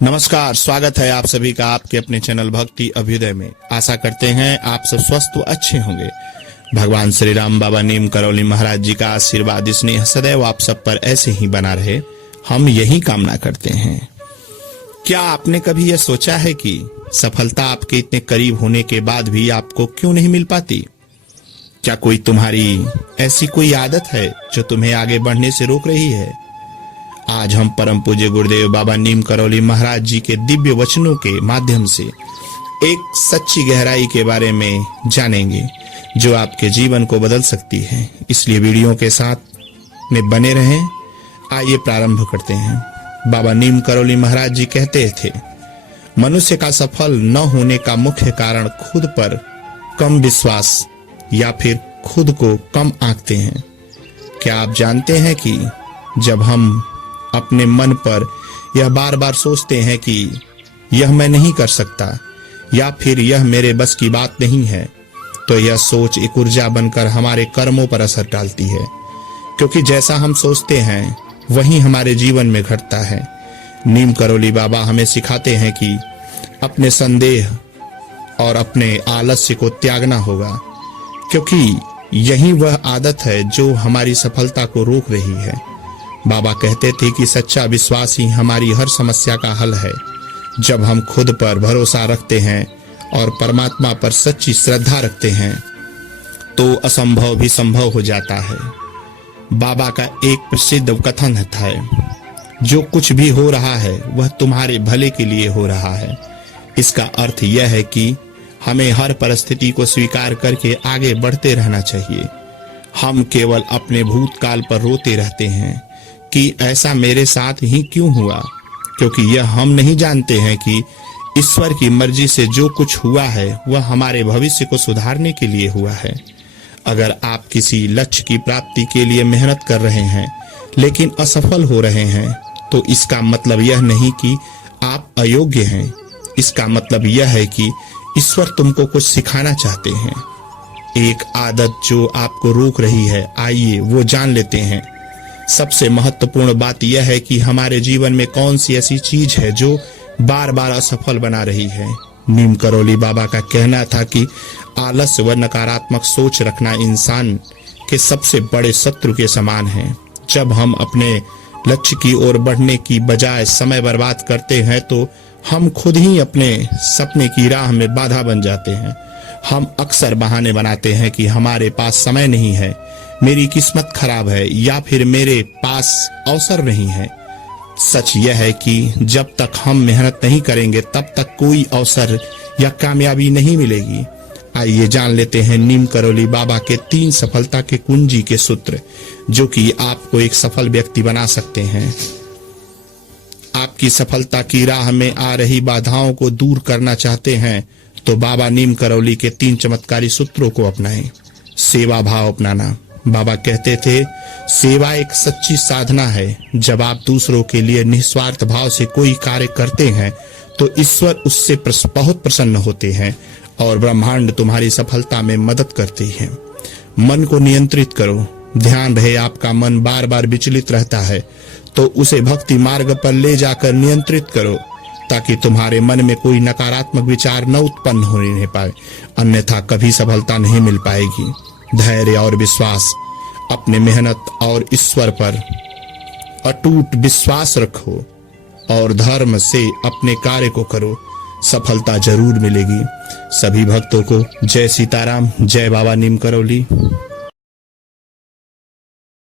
नमस्कार, स्वागत है आप सभी का आपके अपने चैनल भक्ति अभ्युदय में। आशा करते हैं आप सब स्वस्थ व अच्छे होंगे। भगवान श्री राम बाबा नीम करौली महाराज जी का आशीर्वाद स्नेह सदैव आप सब पर ऐसे ही बना रहे, हम यही कामना करते हैं। क्या आपने कभी यह सोचा है कि सफलता आपके इतने करीब होने के बाद भी आपको क्यों नहीं मिल पाती? क्या कोई तुम्हारी ऐसी कोई आदत है जो तुम्हें आगे बढ़ने से रोक रही है? आज हम परम पूज्य गुरुदेव बाबा नीम करौली महाराज जी के दिव्य वचनों के माध्यम से एक सच्ची गहराई के बारे में जानेंगे जो आपके जीवन को बदल सकती है। इसलिए वीडियो के साथ में बने रहें। आइए प्रारंभ करते हैं। बाबा नीम करौली महाराज जी कहते थे, मनुष्य का सफल न होने का मुख्य कारण खुद पर कम विश्वास या फिर खुद को कम आंकते हैं। क्या आप जानते हैं कि जब हम अपने मन पर यह बार बार सोचते हैं कि यह मैं नहीं कर सकता या फिर यह मेरे बस की बात नहीं है, तो यह सोच एक ऊर्जा बनकर हमारे कर्मों पर असर डालती है, क्योंकि जैसा हम सोचते हैं वही हमारे जीवन में घटता है। नीम करौली बाबा हमें सिखाते हैं कि अपने संदेह और अपने आलस्य को त्यागना होगा, क्योंकि यही वह आदत है जो हमारी सफलता को रोक रही है। बाबा कहते थे कि सच्चा विश्वास ही हमारी हर समस्या का हल है। जब हम खुद पर भरोसा रखते हैं और परमात्मा पर सच्ची श्रद्धा रखते हैं तो असंभव भी संभव हो जाता है। बाबा का एक प्रसिद्ध कथन है, जो कुछ भी हो रहा है वह तुम्हारे भले के लिए हो रहा है। इसका अर्थ यह है कि हमें हर परिस्थिति को स्वीकार करके आगे बढ़ते रहना चाहिए। हम केवल अपने भूतकाल पर रोते रहते हैं कि ऐसा मेरे साथ ही क्यों हुआ, क्योंकि यह हम नहीं जानते हैं कि ईश्वर की मर्जी से जो कुछ हुआ है वह हमारे भविष्य को सुधारने के लिए हुआ है। अगर आप किसी लक्ष्य की प्राप्ति के लिए मेहनत कर रहे हैं लेकिन असफल हो रहे हैं, तो इसका मतलब यह नहीं कि आप अयोग्य हैं। इसका मतलब यह है कि ईश्वर तुमको कुछ सिखाना चाहते हैं। एक आदत जो आपको रोक रही है, आइए वो जान लेते हैं। सबसे महत्वपूर्ण बात यह है कि हमारे जीवन में कौन सी ऐसी चीज है जो बार बार असफल बना रही है। नीम करौली बाबा का कहना था कि आलस्य व नकारात्मक सोच रखना इंसान के सबसे बड़े शत्रु के समान है। जब हम अपने लक्ष्य की ओर बढ़ने की बजाय समय बर्बाद करते हैं तो हम खुद ही अपने सपने की राह में बाधा बन जाते हैं। हम अक्सर बहाने बनाते हैं कि हमारे पास समय नहीं है, मेरी किस्मत खराब है या फिर मेरे पास अवसर नहीं है। सच यह है कि जब तक हम मेहनत नहीं करेंगे तब तक कोई अवसर या कामयाबी नहीं मिलेगी। आइए जान लेते हैं नीम करौली बाबा के 3 सफलता के कुंजी के सूत्र, जो कि आपको एक सफल व्यक्ति बना सकते हैं। आपकी सफलता की राह में आ रही बाधाओं को दूर करना चाहते हैं तो बाबा नीम करौली के 3 चमत्कारी सूत्रों को अपनाएं। सेवा भाव अपनाना। बाबा कहते थे, सेवा एक सच्ची साधना है। जब आप दूसरों के लिए निस्वार्थ भाव से कोई कार्य करते हैं तो ईश्वर उससे बहुत प्रसन्न होते हैं और ब्रह्मांड तुम्हारी सफलता में मदद करती है। मन को नियंत्रित करो। ध्यान रहे आपका मन बार बार विचलित रहता है तो उसे भक्ति मार्ग पर ले जाकर नियंत्रित करो, ताकि तुम्हारे मन में कोई नकारात्मक विचार न उत्पन्न होने पाए, अन्यथा कभी सफलता नहीं मिल पाएगी। धैर्य और विश्वास। अपने मेहनत और ईश्वर पर अटूट विश्वास रखो और धर्म से अपने कार्य को करो, सफलता जरूर मिलेगी। सभी भक्तों को जय सीताराम, जय बाबा नीम करौली।